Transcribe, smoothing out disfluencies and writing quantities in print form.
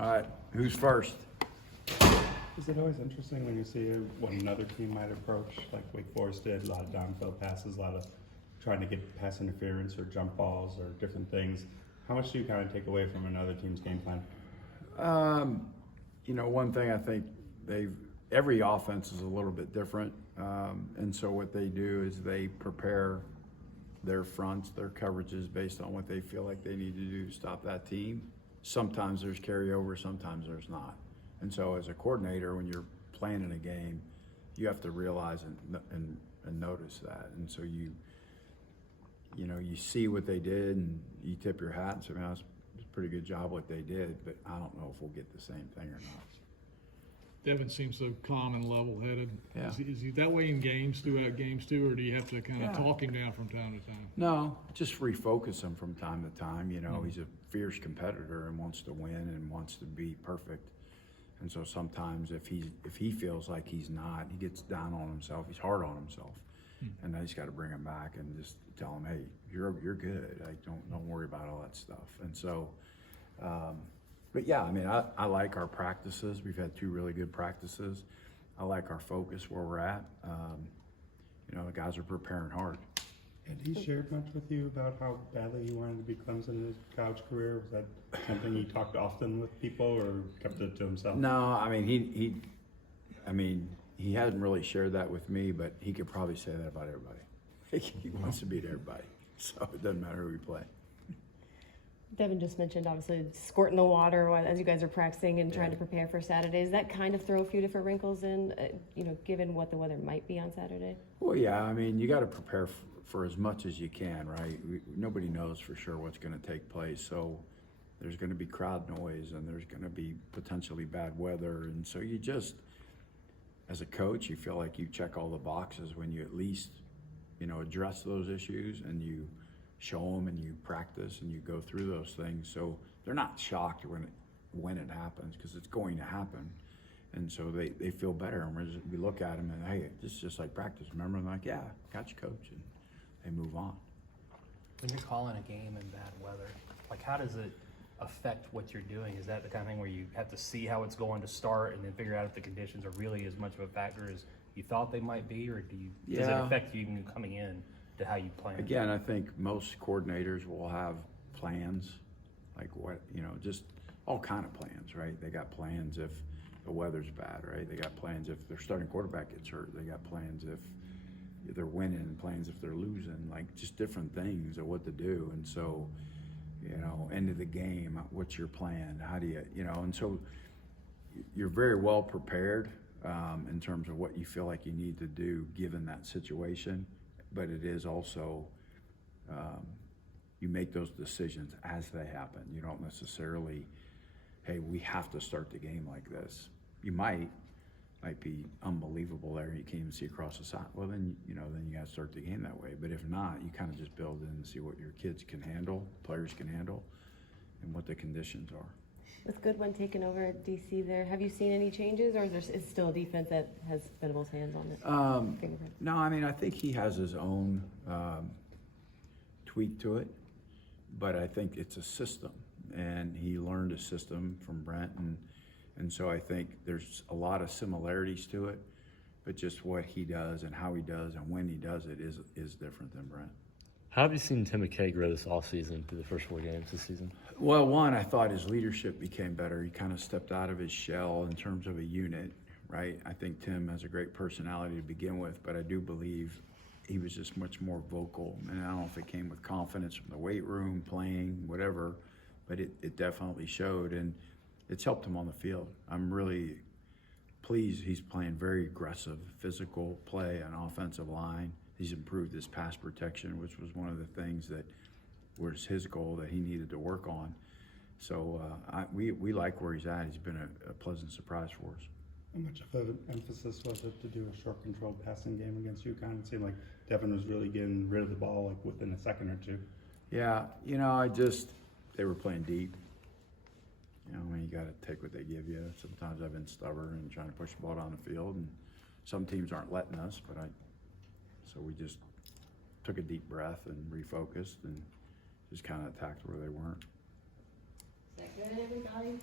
All right, who's first? Is it always interesting when you see what another team might approach, like Wake Forest did, a lot of downfield passes, a lot of trying to get pass interference or jump balls or different things? How much do you kind of take away from another team's game plan? One thing I think every offense is a little bit different, and so what they do is they prepare their fronts, their coverages based on what they feel like they need to do to stop that team. Sometimes there's carryover, sometimes there's not. And so as a coordinator, when you're planning a game, you have to realize and notice that. And so you see what they did and you tip your hat and say, man, it's a pretty good job what they did, but I don't know if we'll get the same thing or not. Devin seems so calm and level-headed. Yeah. Is he that way in games, throughout games too, or do you have to kind of talk him down from time to time? No, just refocus him from time to time. He's a fierce competitor and wants to win and wants to be perfect. And so sometimes if he feels like he's not, he gets down on himself. He's hard on himself, and I just got to bring him back and just tell him, hey, you're good. Don't worry about all that stuff. And so, but yeah, I mean, I like our practices. We've had 2 really good practices. I like our focus where we're at. The guys are preparing hard. Had he shared much with you about how badly he wanted to be Clemson in his college career? Was that something he talked often with people or kept it to himself? No, I mean, he hasn't really shared that with me, but he could probably say that about everybody. He wants to beat everybody, so it doesn't matter who we play. Devin just mentioned, obviously, squirting the water as you guys are practicing and trying to prepare for Saturday. Does that kind of throw a few different wrinkles in, given what the weather might be on Saturday? Well, yeah, I mean, you got to prepare for as much as you can, right? Nobody knows for sure what's going to take place, so there's going to be crowd noise and there's going to be potentially bad weather, and so you just, as a coach, you feel like you check all the boxes when you at least, address those issues and you show them and you practice and you go through those things, so they're not shocked when it happens, because it's going to happen. And so they feel better, and we look at them and, hey, this is just like practice, remember? And they're like, yeah, gotcha, coach, and they move on. When you're calling a game in bad weather, like, how does it affect what you're doing? Is that the kind of thing where you have to see how it's going to start and then figure out if the conditions are really as much of a factor as you thought they might be, or does it affect you even coming in to how you plan? Again, I think most coordinators will have plans, like just all kind of plans, right? They got plans if the weather's bad, right? They got plans if their starting quarterback gets hurt. They got plans if they're winning, plans if they're losing, like just different things of what to do. And so, end of the game, what's your plan? How do you, and so you're very well prepared in terms of what you feel like you need to do given that situation. But it is also, you make those decisions as they happen. You don't necessarily, hey, we have to start the game like this. You might be unbelievable there. You can't even see across the side. Well, then you got to start the game that way. But if not, you kind of just build in and see what your kids can handle, players can handle, and what the conditions are. With Goodwin taking over at DC there, have you seen any changes, or is it still a defense that has Venables' hands on it? No, I mean, I think he has his own tweak to it, but I think it's a system, and he learned a system from Brent, and so I think there's a lot of similarities to it, but just what he does and how he does and when he does it is different than Brent. How have you seen Tim McKay grow this offseason through the first 4 games this season? Well, one, I thought his leadership became better. He kind of stepped out of his shell in terms of a unit, right? I think Tim has a great personality to begin with, but I do believe he was just much more vocal. And I don't know if it came with confidence from the weight room, playing, whatever, but it definitely showed, and it's helped him on the field. I'm really pleased. He's playing very aggressive, physical play on offensive line. He's improved his pass protection, which was one of the things that was his goal that he needed to work on. So we like where he's at. He's been a pleasant surprise for us. How much of an emphasis was it to do a short controlled passing game against UConn? It seemed like Devin was really getting rid of the ball like within a second or two. Yeah, they were playing deep. When you got to take what they give you. Sometimes I've been stubborn and trying to push the ball down the field, and some teams aren't letting us, so we just took a deep breath and refocused and just kind of attacked where they weren't. Is that good, everybody?